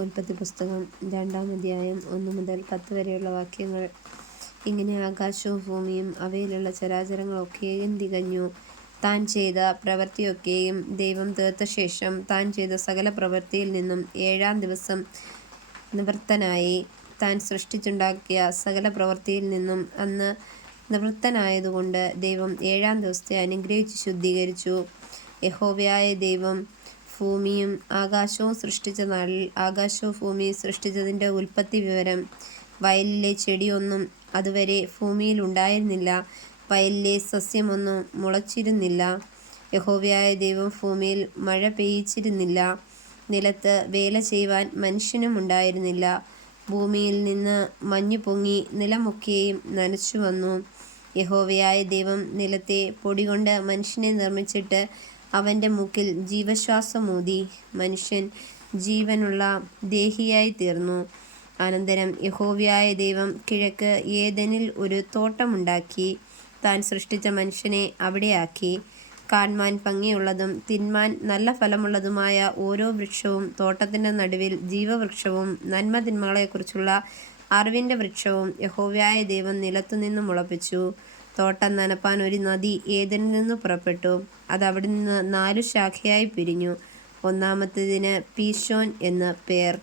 ഉൽപ്പത്തി പുസ്തകം 2-ാം അധ്യായം 1 മുതൽ 10 വരെയുള്ള വാക്യങ്ങൾ. ഇങ്ങനെ ആകാശവും ഭൂമിയും അവയിലുള്ള ചരാചരങ്ങളൊക്കെയും തികഞ്ഞു. താൻ ചെയ്ത പ്രവൃത്തിയൊക്കെയും ദൈവം തീർത്ത ശേഷം താൻ ചെയ്ത സകല പ്രവൃത്തിയിൽ നിന്നും 7-ാം ദിവസം നിവൃത്തനായി. താൻ സൃഷ്ടിച്ചുണ്ടാക്കിയ സകല പ്രവൃത്തിയിൽ നിന്നും അന്ന് നിവൃത്തനായതുകൊണ്ട് ദൈവം 7-ാം ദിവസത്തെ അനുഗ്രഹിച്ചു ശുദ്ധീകരിച്ചു. യഹോവയായ ദൈവം ഭൂമിയും ആകാശവും സൃഷ്ടിച്ച നാളിൽ ആകാശവും ഭൂമിയും സൃഷ്ടിച്ചതിൻ്റെ ഉൽപ്പത്തി വിവരം. വയലിലെ ചെടിയൊന്നും അതുവരെ ഭൂമിയിൽ ഉണ്ടായിരുന്നില്ല, വയലിലെ സസ്യമൊന്നും മുളച്ചിരുന്നില്ല. യഹോവയായ ദൈവം ഭൂമിയിൽ മഴ പെയ്യിച്ചിരുന്നില്ല, നിലത്ത് വേല ചെയ്യുവാൻ മനുഷ്യനും ഉണ്ടായിരുന്നില്ല. ഭൂമിയിൽ നിന്ന് മഞ്ഞു പൊങ്ങി നിലമൊക്കെയും നനച്ചു വന്നു. യഹോവയായ ദൈവം നിലത്തെ പൊടികൊണ്ട് മനുഷ്യനെ നിർമ്മിച്ചിട്ട് അവൻ്റെ മൂക്കിൽ ജീവശ്വാസം ഊതി. മനുഷ്യൻ ജീവനുള്ള ദേഹിയായി തീർന്നു. അനന്തരം യഹോവയായ ദൈവം കിഴക്ക് ഏദെനിൽ ഒരു തോട്ടമുണ്ടാക്കി താൻ സൃഷ്ടിച്ച മനുഷ്യനെ അവിടെ ആക്കി. കാണ്മാൻ ഭംഗിയുള്ളതും തിന്മാൻ നല്ല ഫലമുള്ളതുമായ ഓരോ വൃക്ഷവും തോട്ടത്തിൻ്റെ നടുവിൽ ജീവവൃക്ഷവും നന്മതിന്മകളെക്കുറിച്ചുള്ള അറിവിൻ്റെ വൃക്ഷവും യഹോവയായ ദൈവം നിലത്തുനിന്ന് മുളപ്പിച്ചു. തോട്ടം നനപ്പാൻ ഒരു നദി ഏദെനിൽ നിന്ന് പുറപ്പെട്ടു. അത് അവിടെ നിന്ന് 4 ശാഖയായി പിരിഞ്ഞു. ഒന്നാമത്തേതിന് പീശോൻ എന്ന് പേർ.